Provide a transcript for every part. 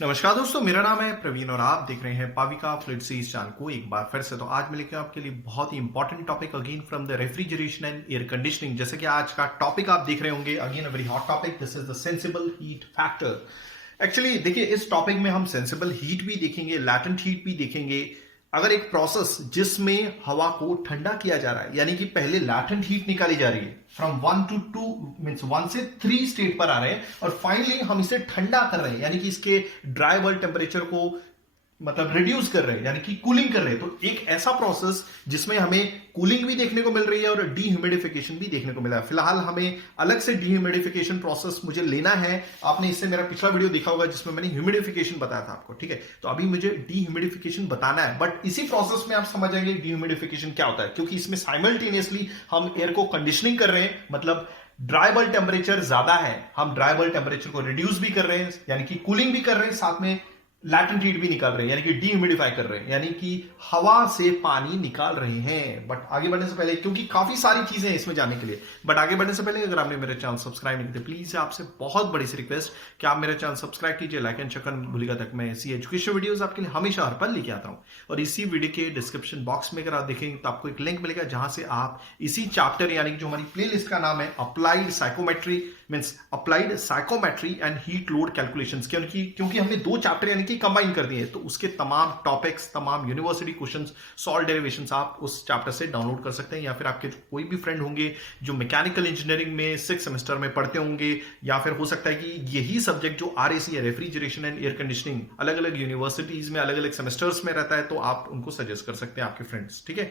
नमस्कार दोस्तों, मेरा नाम है प्रवीण और आप देख रहे हैं पाविका फ्लूइड चैनल को एक बार फिर से। तो आज मैं लेकर आपके लिए बहुत ही important topic again from the refrigeration and air conditioning. जैसे कि आज का टॉपिक आप देख रहे होंगे, again a very hot topic, this is the sensible heat factor. Actually देखिए, इस टॉपिक में हम सेंसिबल हीट भी देखेंगे, लैटेंट हीट भी देखेंगे। अगर एक प्रोसेस जिसमें हवा को ठंडा किया जा रहा है, यानी कि पहले लैटेंट हीट निकाली जा रही है फ्रॉम 1 to 2 मींस 1 से 3 स्टेट पर आ रहे हैं और फाइनली हम इसे ठंडा कर रहे हैं, यानी कि इसके ड्राई बल्ब टेम्परेचर को मतलब रिड्यूस कर रहे हैं, यानी कि कूलिंग कर रहे हैं। तो एक ऐसा प्रोसेस जिसमें हमें कूलिंग भी देखने को मिल रही है और डीह्यूमिडिफिकेशन भी देखने को मिला है। फिलहाल हमें अलग से डीह्यूमिडिफिकेशन प्रोसेस मुझे लेना है। आपने इससे मेरा पिछला वीडियो देखा होगा जिसमें मैंने ह्यूमिडिफिकेशन बताया था आपको, ठीक है। तो अभी मुझे डीह्यूमिडिफिकेशन बताना है, बट इसी प्रोसेस में आप समझ जाएंगे डीह्यूमिडिफिकेशन क्या होता है, क्योंकि इसमें साइमल्टेनियसली हम एयर को कंडीशनिंग कर रहे हैं। मतलब ड्राई बल्ब टेम्परेचर ज्यादा है, हम ड्राई बल्ब टेम्परेचर को रिड्यूस भी कर रहे हैं, यानी कि कूलिंग भी कर रहे हैं, साथ में लैटेंट हीट भी निकाल रहे हैं, यानी कि डीह्यूमिडिफाई कर रहे हैं, यानी कि हवा से पानी निकाल रहे हैं। बट आगे बढ़ने से पहले, क्योंकि काफी सारी चीजें हैं इसमें जाने के लिए, बट आगे बढ़ने से पहले अगर आपने मेरे चैनल सब्सक्राइब नहीं किया, प्लीज आपसे बहुत बड़ी सी रिक्वेस्ट कि आप मेरे चैनल सब्सक्राइब कीजिए, लाइक एंड शेयर करना भूलिएगा, तक मैं ऐसी एजुकेशन वीडियोस आपके लिए हमेशा हर पल लेके आता हूं। और इसी वीडियो के डिस्क्रिप्शन बॉक्स में अगर आप देखेंगे तो आपको एक लिंक मिलेगा जहां से आप इसी चैप्टर, यानी कि जो हमारी प्लेलिस्ट का नाम है applied psychometry means applied psychometry and heat load calculations, क्योंकि हमने दो चैप्टर यानी कि कंबाइन कर दिए, तो उसके तमाम टॉपिक्स, तमाम यूनिवर्सिटी क्वेश्चंस, सॉल्व डेरिवेशंस आप उस चैप्टर से डाउनलोड कर सकते हैं। या फिर आपके कोई भी फ्रेंड होंगे जो मैकेनिकल इंजीनियरिंग में 6 सेमेस्टर में पढ़ते होंगे, या फिर हो सकता है कि यही सब्जेक्ट जो आरएसी है, रेफ्रिजरेशन एंड एयर कंडीशनिंग, अलग अलग यूनिवर्सिटीज में अलग अलग सेमेस्टर्स में रहता है, तो आप उनको सजेस्ट कर सकते हैं आपके फ्रेंड्स, ठीक है।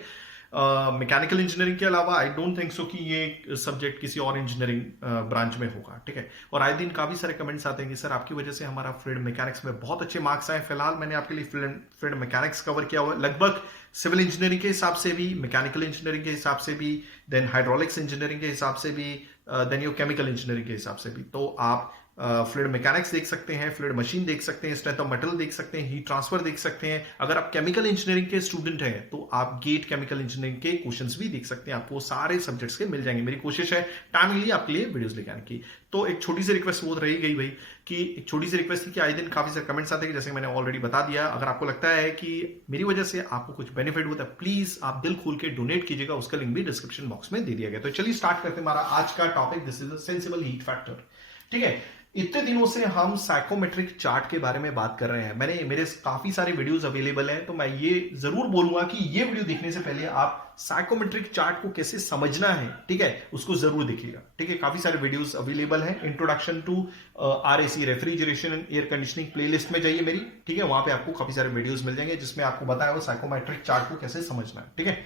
मैकेनिकल इंजीनियरिंग के अलावा आई डोंट थिंक सो कि ये सब्जेक्ट किसी और इंजीनियरिंग ब्रांच में होगा, ठीक है। और आए दिन काफी सारे कमेंट्स आते हैं कि सर आपकी वजह से हमारा फ्लूइड मैकेनिक्स में बहुत अच्छे मार्क्स आए। फिलहाल मैंने आपके लिए फ्लूइड मैकेनिक्स कवर किया हुआ है, लगभग सिविल इंजीनियरिंग के हिसाब से भी, मैकेनिकल इंजीनियरिंग के हिसाब से भी, देन हाइड्रोलिक्स इंजीनियरिंग के हिसाब से भी, देन योर केमिकल इंजीनियरिंग के हिसाब से भी। तो आप फ्लूइड मैकेनिक्स देख सकते हैं, फ्लूइड मशीन देख सकते हैं, स्ट्रेंथ ऑफ मेटल देख सकते हैं, हीट ट्रांसफर देख सकते हैं। अगर आप केमिकल इंजीनियरिंग के स्टूडेंट हैं तो आप गेट केमिकल इंजीनियरिंग के क्वेश्चंस भी देख सकते हैं, आपको सारे सब्जेक्ट्स के मिल जाएंगे। मेरी कोशिश है टाइमली आपके लिए वीडियोस लेके आने की। तो एक छोटी सी रिक्वेस्ट वो रही गई भाई, कि एक छोटी सी रिक्वेस्ट थी कि आए दिन काफी सारे कमेंट्स आते हैं, जैसे मैंने ऑलरेडी बता दिया। अगर आपको लगता है कि मेरी वजह से आपको कुछ बेनिफिट होता है, प्लीज आप दिल खोल के डोनेट कीजिएगा, उसका लिंक भी डिस्क्रिप्शन बॉक्स में दे दिया गया। तो चलिए स्टार्ट करते हैं हमारा आज का topic, this is a sensible heat factor, ठीक है। इतने दिनों से हम साइकोमेट्रिक चार्ट के बारे में बात कर रहे हैं, मेरे काफी सारे वीडियोस अवेलेबल हैं, तो मैं ये जरूर बोलूंगा कि ये वीडियो देखने से पहले आप साइकोमेट्रिक चार्ट को कैसे समझना है, ठीक है, उसको जरूर देखिएगा, ठीक है। काफी सारे वीडियोस अवेलेबल हैं। Introduction to RAC, refrigeration and air conditioning playlist में जाइए मेरी, ठीक है, वहां पे आपको काफी सारे वीडियोस मिल जाएंगे जिसमें आपको बताया हुआ साइकोमेट्रिक चार्ट को कैसे समझना है, ठीक है।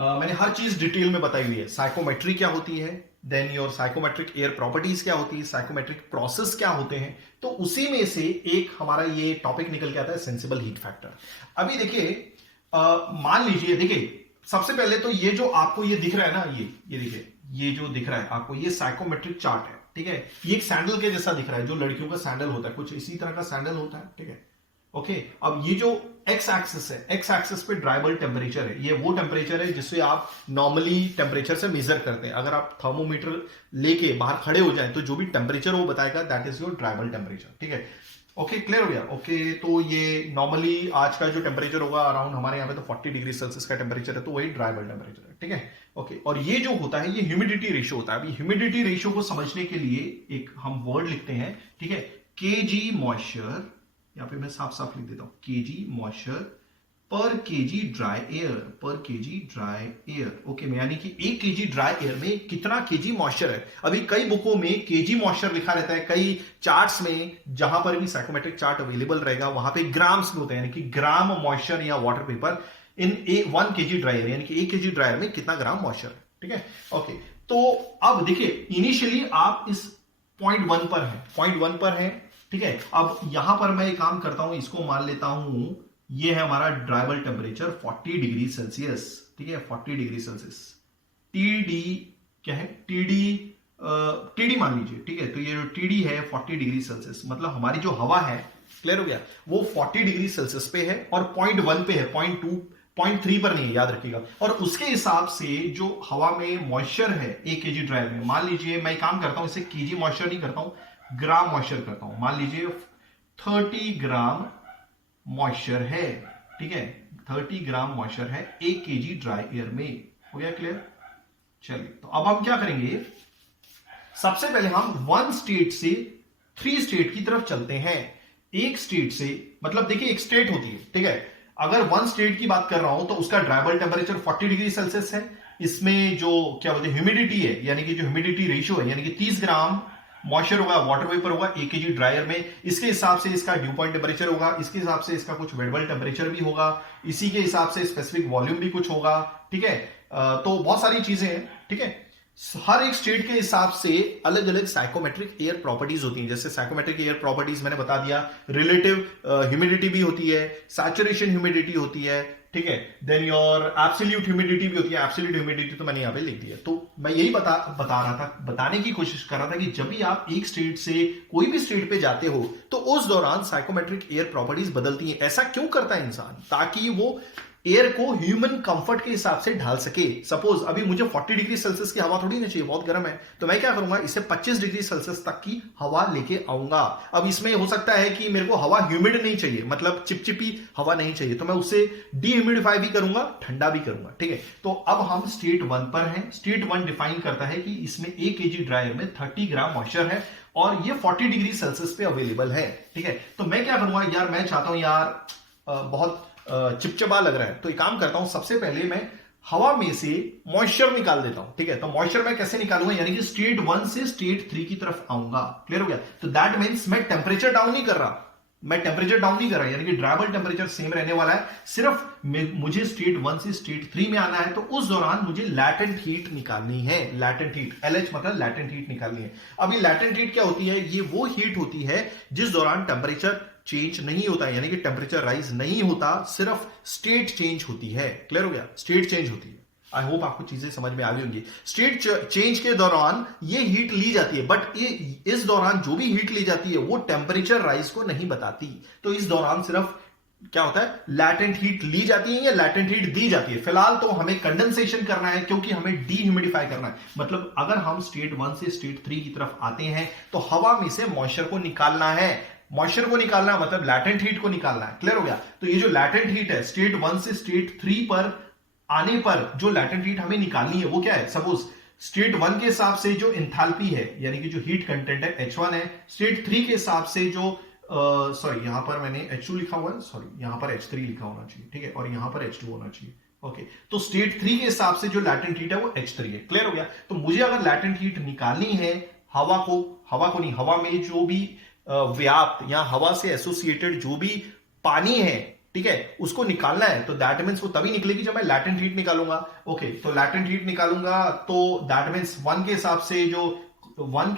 मैंने हर चीज डिटेल में बताई हुई है। साइकोमेट्री क्या होती है, then your psychrometric air properties क्या होती है, साइकोमेट्रिक प्रोसेस क्या होते हैं, तो उसी में से एक हमारा ये टॉपिक निकल के आता है सेंसिबल हीट फैक्टर। अभी देखिए, मान लीजिए, देखिए सबसे पहले तो ये जो आपको ये दिख रहा है ना, ये देखिए, ये जो दिख रहा है आपको, ये साइकोमेट्रिक चार्ट है, ठीक है। ये एक सैंडल के जैसा दिख रहा है, जो लड़कियों का सैंडल होता है, कुछ इसी तरह का सैंडल होता है, ठीक है, ओके। अब ये जो एक्स एक्सिस है, एक्स एक्सिस पे ड्राई बल्ब टेम्परेचर है, ये वो टेम्परेचर है जिससे आप नॉर्मली टेम्परेचर से मेजर करते हैं। अगर आप थर्मोमीटर लेके बाहर खड़े हो जाए तो जो भी टेम्परेचर वो बताएगा, that is your dry bulb temperature, ठीक है। ओके, क्लियर हो गया। ओके, तो ये नॉर्मली आज का जो टेम्परेचर होगा अराउंड, हमारे यहाँ पे तो 40 डिग्री सेल्सियस का टेम्परेचर है, तो वही ड्राई बल्ब टेम्परेचर है, ठीक है, ओके। और ये जो होता है, ये ह्यूमिडिटी रेशियो होता है। अभी ह्यूमिडिटी रेशियो को समझने के लिए एक हम वर्ड लिखते हैं, ठीक है, केजी मॉइस्चर, यहाँ पे मैं साफ साफ लिख देता हूं, केजी मॉइस्चर पर केजी ड्राई एयर, पर केजी ड्राई एयर, ओके। यानी कि 1 केजी ड्राई एयर में कितना केजी मॉइस्चर है। अभी कई बुकों में केजी मॉइस्चर लिखा रहता है, कई चार्ट्स में, जहां पर भी साइकोमेट्रिक चार्ट अवेलेबल रहेगा वहां पे ग्राम्स में होता है, यानी कि ग्राम मॉइस्चर या water paper in 1 KG dry air, यानी कि 1 केजी ड्राई एयर में कितना ग्राम मॉइस्चर है, ठीक है, ओके। तो अब देखिए, इनिशियली आप इस पॉइंट 1 पर है, पॉइंट 1 पर है, ठीक है। अब यहां पर मैं एक काम करता हूं, इसको मान लेता हूं, ये है हमारा dry bulb temperature 40 degree Celsius, ठीक है, 40 डिग्री सेल्सियस। टीडी क्या है, टीडी मान लीजिए, ठीक है। तो ये जो टीडी है 40 डिग्री सेल्सियस, मतलब हमारी जो हवा है, क्लियर हो गया, वो 40 डिग्री सेल्सियस पे है और पॉइंट 1 पे है, पॉइंट 2 पॉइंट 3 पर नहीं है, याद रखिएगा। और उसके हिसाब से जो हवा में मॉइस्चर है 1 केजी ड्राई में, मान लीजिए मैं काम करता हूं, इसे केजी मॉइस्चर नहीं करता हूं, ग्राम मॉइस्चर करता हूं। मान लीजिए 30 ग्राम मॉइस्चर है, ठीक है, 30 ग्राम मॉइस्चर है 1 केजी ड्राई एयर में। हो गया क्लियर? चलिए, तो अब हम क्या करेंगे, सबसे पहले हम 1 स्टेट से 3 स्टेट की तरफ चलते हैं। एक स्टेट से, मतलब देखिए एक स्टेट होती है, ठीक है, अगर 1 स्टेट की बात कर रहा हूं तो उसका ड्राइबल टेम्परेचर 40 डिग्री सेल्सियस है। इसमें जो क्या बोलते हैं ह्यूमिडिटी है, यानी कि जो ह्यूमिडिटी रेशियो है, यानी कि 30 ग्राम मॉइस्चर होगा, वाटर वेपर होगा 1 केजी ड्रायर में, इसके हिसाब से इसका ड्यू पॉइंट टेम्परेचर होगा, इसके हिसाब से इसका कुछ वेटेबल टेम्परेचर भी होगा, इसी के हिसाब से स्पेसिफिक वॉल्यूम भी कुछ होगा, ठीक है। तो बहुत सारी चीजें हैं, ठीक है। हर एक स्टेट के हिसाब से अलग अलग साइकोमेट्रिक एयर प्रॉपर्टीज होती हैं। जैसे साइकोमेट्रिक एयर प्रॉपर्टीज मैंने बता दिया, रिलेटिव ह्यूमिडिटी भी होती है, सैचुरेशन ह्यूमिडिटी होती है, ठीक है, देन योर एब्सोल्यूट ह्यूमिडिटी भी होती है। एब्सोल्यूट ह्यूमिडिटी तो मैंने यहां पे लिख दिया। तो मैं यही बता रहा था, बताने की कोशिश कर रहा था कि जब भी आप एक स्टेट से कोई भी स्टेट पे जाते हो तो उस दौरान साइकोमेट्रिक एयर प्रॉपर्टीज बदलती हैं। ऐसा क्यों करता है इंसान? ताकि वो एयर को ह्यूमन कंफर्ट के हिसाब से ढाल सके। सपोज अभी मुझे 40 डिग्री सेल्सियस की हवा थोड़ी ना चाहिए, बहुत गर्म है, तो मैं क्या करूंगा, इसे 25 डिग्री सेल्सियस तक की हवा लेके आऊंगा। अब इसमें हो सकता है कि मेरे को हवा ह्यूमिड नहीं चाहिए, मतलब चिपचिपी हवा नहीं चाहिए, तो मैं उसे डीह्यूमिडिफाई भी करूंगा, ठंडा भी करूंगा, ठीक है। तो अब हम स्टेट 1 पर हैं। स्टेट 1 डिफाइन करता है कि इसमें 1 केजी ड्रायर में 30 ग्राम मॉइस्चर है और ये 40 डिग्री सेल्सियस पे अवेलेबल है, ठीक है। तो मैं क्या करूंगा, यार मैं चाहता हूं यार बहुत चिपचिपा लग रहा है, तो एक काम करता हूं, सबसे पहले मैं हवा में से मॉइस्चर निकाल देता हूं, ठीक है। तो मॉइस्चर मैं कैसे निकालूंगा, यानी कि स्टेट 1 से स्टेट 3 की तरफ आऊंगा। क्लियर हो गया? तो दैट मींस मैं टेम्परेचर डाउन नहीं कर रहा, यानी कि ड्राइबल टेम्परेचर सेम रहने वाला है। सिर्फ मुझे स्टेट 1 से स्टेट 3 में आना है, तो उस दौरान मुझे लैटेंट हीट निकालनी है। लैटेंट हीट, LH मतलब लैटेंट हीट निकालनी है। अब ये लैटेंट हीट क्या होती है? ये वो हीट होती है जिस दौरान टेम्परेचर चेंज नहीं होता है, यानी कि टेम्परेचर राइज नहीं होता, सिर्फ स्टेट चेंज होती है। क्लियर हो गया? स्टेट चेंज होती है। आई होप आपको चीजें समझ में आ गई होंगी। स्टेट चेंज के दौरान ये हीट ली जाती है, बट ये इस दौरान जो भी हीट ली जाती है वो टेम्परेचर राइज को नहीं बताती। तो इस दौरान सिर्फ क्या होता है, लैटेंट हीट ली जाती है या लैटेंट हीट दी जाती है। फिलहाल तो हमें कंडेंसेशन करना है, क्योंकि हमें डीह्यूमिडिफाई करना है। मतलब अगर हम स्टेट 1 से स्टेट 3 की तरफ आते हैं तो हवा में से मॉइस्चर को निकालना है। मॉइस्चर को निकालना मतलब लैटेंट हीट को निकालना है। क्लियर हो गया? तो ये जो लैटेंट हीट है, स्टेट 1 से स्टेट 3 पर आने पर जो लैटेंट हीट हमें निकालनी है वो क्या है? सपोज स्टेट 1 के हिसाब से जो एंथैल्पी है, यानी कि जो हीट कंटेंट है, H1 है। स्टेट 3 के हिसाब से जो सॉरी यहां पर मैंने H2 लिखा हुआ है, सॉरी यहां पर H3 लिखा होना चाहिए, ठीक है, और यहां पर H2 होना चाहिए। ओके, तो स्टेट 3 के हिसाब से जो लैटेंट हीट है वो H3 है। क्लियर हो गया? तो मुझे अगर लैटेंट हीट निकालनी है, हवा को नहीं, हवा में जो भी व्याप्त या हवा से एसोसिएटेड जो भी पानी है, ठीक है, उसको निकालना है, तो दैट मीन्स वो तभी निकलेगी जब मैं लैटेंट हीट निकालूंगा। ओके, तो लैटेंट हीट निकालूंगा तो दैट मीन्स 1 के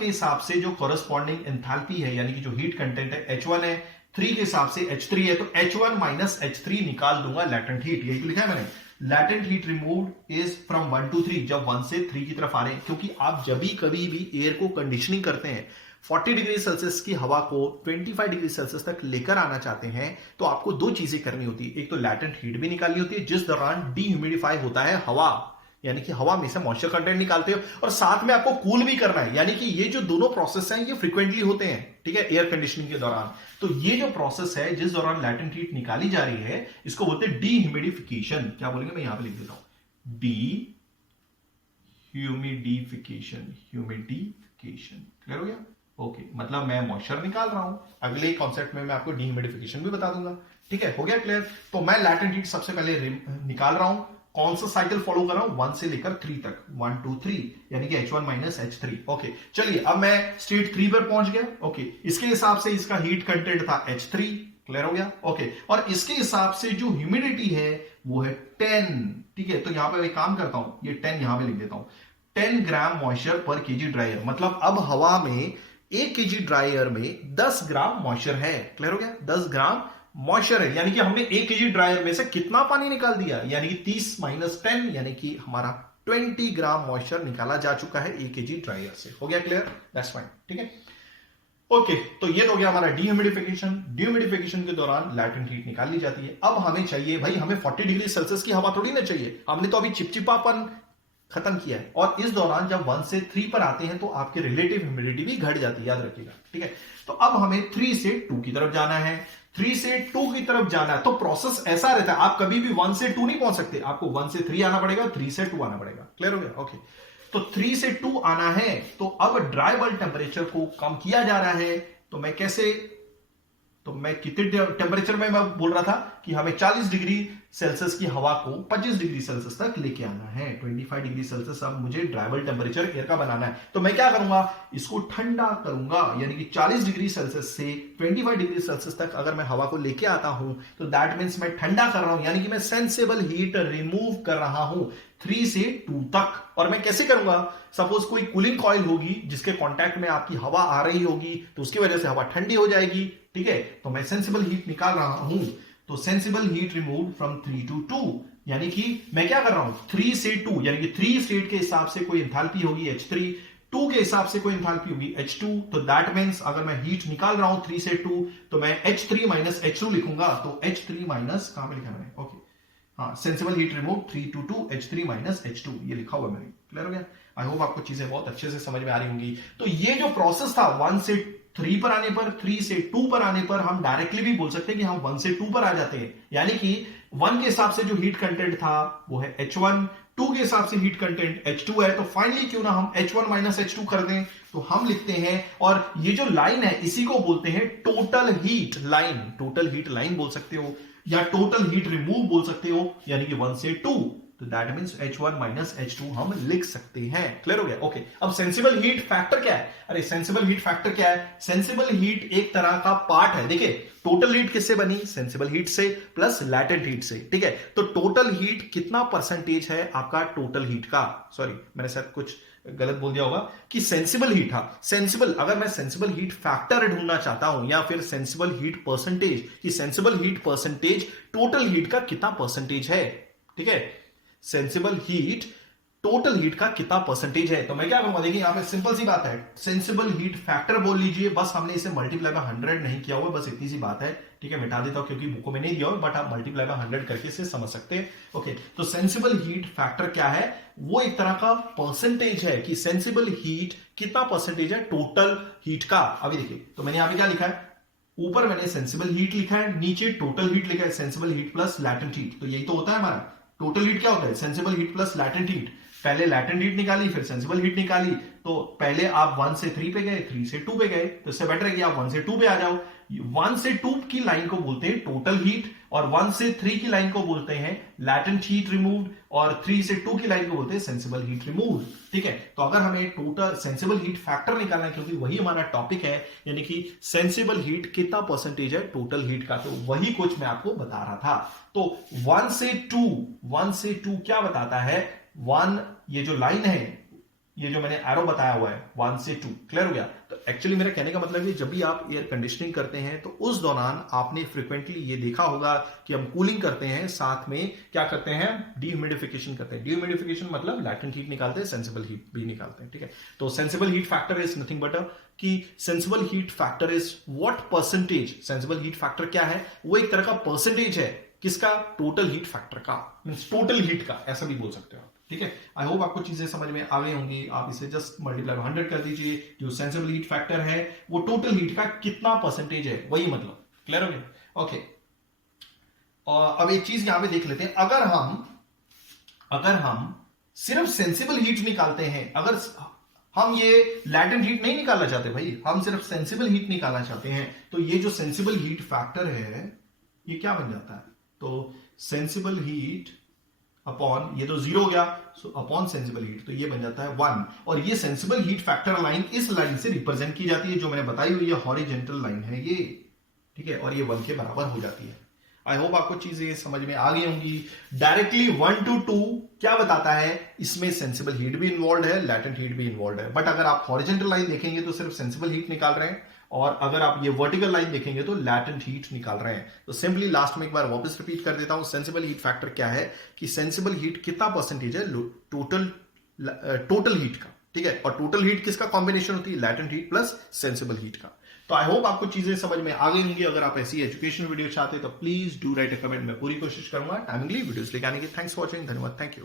हिसाब से जो कॉरेस्पॉन्डिंग एंथैल्पी है, यानी कि जो हीट कंटेंट है, H1 है। 3 के हिसाब से H3 है, तो H1 माइनस H3 निकाल दूंगा लैटेंट हीट। यही तो लिखा है मैंने, latent heat removed is from 1 to 3, जब 1 से 3 की तरफ आ रहे हैं। क्योंकि आप जब भी कभी भी एयर को कंडीशनिंग करते हैं, 40 डिग्री सेल्सियस की हवा को 25 डिग्री सेल्सियस तक लेकर आना चाहते हैं, तो आपको दो चीजें करनी होती है। एक तो लैटेंट हीट भी निकालनी होती है जिस दौरान डीह्यूमिडिफाई होता है हवा, यानी कि हवा में से मॉइस्चर कंटेंट निकालते हो, और साथ में आपको कूल भी करना है। यानी कि ये जो दोनों प्रोसेस हैं ये फ्रीक्वेंटली होते हैं, ठीक है, एयर कंडीशनिंग के दौरान। तो ये जो प्रोसेस है जिस दौरान लैटेंट हीट निकाली जा रही है, इसको बोलते हैं डीह्यूमिडिफिकेशन। क्या बोलेंगे, मैं यहां पे लिख देता हूं, ह्यूमिडिफिकेशन। क्लियर हो गया? ओके, मतलब मैं मॉइस्चर निकाल रहा हूं। अगले कॉन्सेप्ट में मैं आपको डीह्यूमिडिफिकेशन भी बता दूंगा। ठीक है, हो गया क्लियर? तो मैं लैटेंट हीट सबसे पहले निकाल रहा हूं। कौन सा साइकिल फॉलो कर रहा हूं? 1 से लेकर 3 तक, 1 2 3, यानी कि H1 माइनस H3। ओके, चलिए अब मैं स्टेट 3 पर पहुंच गया। ओके, इसके हिसाब से इसका हीट कंटेंट था H3। क्लियर हो गया? ओके, और इसके हिसाब से जो ह्यूमिडिटी है वो है 10। ठीक है, तो यहां पर एक काम करता हूं, ये 10 यहां पे लिख देता हूं, 10 ग्राम मॉइस्चर पर केजी ड्राई एयर। मतलब अब हवा में 1 केजी ड्राई एयर में 10 ग्राम मॉइस्चर है। क्लियर हो गया? 10 ग्राम मॉइस्चर है, यानी कि हमने 1 केजी ड्राई एयर में से कितना पानी निकाल दिया, यानी कि 30 माइनस 10, यानी कि हमारा 20 ग्राम मॉइस्चर निकाला जा चुका है 1 केजी ड्राई एयर से। हो गया क्लियर? That's fine. ठीक है, ओके, तो ये तो गया हमारा डीह्यूमिडिफिकेशन। डीह्यूमिडिफिकेशन के दौरान लैटेंट हीट निकाल ली जाती है। अब हमें चाहिए भाई, हमें 40 डिग्री सेल्सियस की हवा थोड़ी ना चाहिए, हमने तो अभी चिपचिपापन खत्म किया है। और इस दौरान जब 1 से 3 पर आते हैं तो आपके रिलेटिव ह्यूमिडिटी भी घट जाती है, याद रखिएगा, ठीक है। तो अब हमें 3 से 2 की तरफ जाना है, 3 से 2 की तरफ जाना है। तो प्रोसेस ऐसा रहता है, आप कभी भी 1 से 2 नहीं पहुंच सकते, आपको 1 से 3 आना पड़ेगा, 3 से 2 आना पड़ेगा। क्लियर हो गया? ओके। तो 3 से 2 आना है, तो अब ड्राई बल्ब टेम्परेचर को कम किया जा रहा है। तो मैं कैसे, तो मैं कितने टेम्परेचर में मैं बोल रहा था कि हमें 40 डिग्री सेल्सियस की हवा को 25 डिग्री सेल्सियस तक लेके आना है। 25 डिग्री सेल्सियस अब मुझे ड्राई बल्ब टेम्परेचर एयर का बनाना है। तो मैं क्या करूंगा, इसको ठंडा करूंगा, यानी कि 40 डिग्री सेल्सियस से 25 डिग्री सेल्सियस तक अगर मैं हवा को लेके आता हूं तो दैट मीन्स मैं ठंडा कर रहा हूं, यानी कि मैं सेंसिबल हीट रिमूव कर रहा हूं 3 से 2 तक। और मैं कैसे करूंगा, सपोज कोई कूलिंग कॉइल होगी जिसके कांटेक्ट में आपकी हवा आ रही होगी, तो उसकी वजह से हवा ठंडी हो जाएगी, ठीक है। तो मैं सेंसिबल हीट निकाल रहा हूं, तो sensible heat remove from 3 to 2, यानी कि मैं क्या कर रहा हूं, 3 से 2, यानी कि 3 स्टेट के हिसाब से कोई एंथैल्पी होगी H3, 2 के हिसाब से कोई एंथैल्पी होगी H2। तो दैट मींस अगर मैं हीट निकाल रहा हूं 3 से 2, तो मैं H3 माइनस H2 लिखूंगा। तो H3 माइनस, कहां पे लिखा मैंने, ओके, हाँ, sensible heat remove 3 to 2 H3 minus H2, ये लिखा हुआ मैंने। क्लियर हो गया? आई होप आपको चीजें बहुत अच्छे से समझ में आ रही होंगी। तो ये जो प्रोसेस था 1 से 3 पर आने पर, 3 से 2 पर आने पर हम डायरेक्टली भी बोल सकते हैं कि हम 1 से 2 पर आ जाते हैं, यानी कि 1 के हिसाब से जो हीट कंटेंट था वो है H1, 2 के हिसाब से हीट कंटेंट H2 है। तो फाइनली क्यों ना हम H1 माइनस H2 कर दें, तो हम लिखते हैं, और ये जो लाइन है इसी को बोलते हैं total heat line. Total heat line बोल सकते हो या टोटल हीट रिमूव बोल सकते हो, यानी कि 1 से 2। तो that means H1 minus H2 हम लिख सकते हैं। क्लियर हो गया? ओके। अब सेंसिबल हीट फैक्टर क्या है? अरे सेंसिबल हीट फैक्टर क्या है? सेंसिबल हीट एक तरह का पार्ट है। देखिए, टोटल हीट किससे बनी? सेंसिबल हीट से प्लस लैटेंट हीट से, ठीक है। तो टोटल हीट कितना परसेंटेज है आपका टोटल हीट का? सॉरी, मैंने शायद कुछ गलत बोल दिया होगा कि सेंसिबल हीट, हाँ सेंसिबल, अगर मैं सेंसिबल हीट फैक्टर ढूंढना चाहता हूं या फिर सेंसिबल हीट परसेंटेज, कि sensible heat percentage total heat का कितना परसेंटेज है, ठीक है, सेंसिबल हीट टोटल हीट का कितना परसेंटेज है। तो मैं क्या करूंगा, देखिए यहां पे सिंपल सी बात है, सेंसिबल हीट फैक्टर बोल लीजिए, बस हमने इसे मल्टीप्लाई बाय 100 नहीं किया हुआ, बस इतनी सी बात है, ठीक है। मिटा देता हूं क्योंकि बुकों में नहीं दिया हुआ, बट आप मल्टीप्लाई बाय 100 करके इसे समझ सकते हैं। ओके, तो सेंसिबल हीट फैक्टर क्या है? वो एक तरह का परसेंटेज है कि सेंसिबल हीट कितना परसेंटेज है टोटल हीट का। अभी देखिए, तो मैंने यहां पे क्या लिखा है, ऊपर मैंने सेंसिबल हीट लिखा है, नीचे टोटल हीट लिखा है, sensible heat plus latent heat. तो यही तो होता है हमारा टोटल हीट। क्या होता है? Sensible heat plus latent heat. पहले लैटेंट हीट निकाली, फिर सेंसिबल हीट निकाली। तो पहले आप 1 से 3 पे गए, 3 से 2 पे गए, तो इससे बेटर है कि आप 1 से 2 पे आ जाओ। 1 से 2 की लाइन को बोलते हैं टोटल हीट, और 1 से 3 की लाइन को बोलते हैं लैटेंट हीट रिमूव्ड, और 3 से 2 की लाइन को बोलते हैं सेंसिबल हीट रिमूव्ड, ठीक है। तो अगर हमें टोटल सेंसिबल हीट फैक्टर निकालना है, क्योंकि वही हमारा टॉपिक है, यानी कि सेंसिबल हीट कितना परसेंटेज है टोटल हीट का, तो वही कुछ मैं आपको बता रहा था। तो 1 से 2 क्या बताता है? 1, ये जो लाइन है, ये जो मैंने एरो बताया हुआ है 1 से 2, क्लियर हो गया? तो एक्चुअली मेरा कहने का मतलब है, जब भी आप एयर कंडीशनिंग करते हैं तो उस दौरान आपने फ्रीक्वेंटली ये देखा होगा कि हम कूलिंग करते हैं, साथ में क्या करते हैं, डीह्यूमिडिफिकेशन करते हैं। डीह्यूमिडिफिकेशन मतलब लैटेंट हीट निकालते हैं, सेंसिबल हीट भी निकालते हैं, ठीक है। तो sensible heat factor is nothing but कि sensible heat factor is what percentage. Sensible heat factor क्या है? वो एक तरह का परसेंटेज है, किसका? टोटल हीट फैक्टर का, मींस टोटल हीट का, ऐसा भी बोल सकते हो आप, ठीक है। आई होप आपको चीजें समझ में आ गई होंगी। आप इसे जस्ट मल्टीप्लाई 100 कर दीजिए, जो सेंसिबल हीट फैक्टर है वो टोटल हीट का कितना परसेंटेज है, वही मतलब। क्लियर हो गया? ओके। और अब एक चीज यहां पे देख लेते हैं, अगर हम सिर्फ सेंसिबल हीट निकालते हैं, अगर हम ये लैटेंट हीट नहीं निकालना चाहते भाई, हम सिर्फ सेंसिबल हीट निकालना चाहते हैं, तो ये जो सेंसिबल हीट फैक्टर है ये क्या बन जाता है? तो सेंसिबल हीट अपॉन, ये तो 0 हो गया, सो अपॉन सेंसिबल हीट, तो ये बन जाता है 1। और ये सेंसिबल हीट फैक्टर लाइन इस लाइन से रिप्रेजेंट की जाती है, जो मैंने बताई हुई है हॉरिजॉन्टल लाइन है ये, ठीक है, और ये 1 के बराबर हो जाती है। आई होप आपको चीजें समझ में आ गई होंगी। डायरेक्टली 1 to 2 क्या बताता है? इसमें सेंसिबल हीट भी इन्वॉल्व है, लैटेंट हीट भी इन्वॉल्व है। बट अगर आप हॉरिजॉन्टल लाइन देखेंगे तो सिर्फ सेंसिबल हीट निकाल रहे हैं, और अगर आप ये वर्टिकल लाइन देखेंगे तो लैटेंट हीट निकाल रहे हैं। तो सिंपली लास्ट में एक बार वापस रिपीट कर देता हूं, सेंसिबल हीट फैक्टर क्या है कि सेंसिबल हीट कितना परसेंटेज है टोटल हीट का, ठीक है। और टोटल हीट किसका कॉम्बिनेशन होती है? Latent heat plus sensible heat का। तो आई होप आपको चीजें समझ में आ गई होंगी। अगर आप ऐसी एजुकेशन वीडियो चाहते हैं तो please do right a comment, मैं पूरी कोशिश करूंगा टाइमिंगली वीडियोस लेके आने की। थैंक्स फॉर वॉचिंग, धन्यवाद, थैंक यू।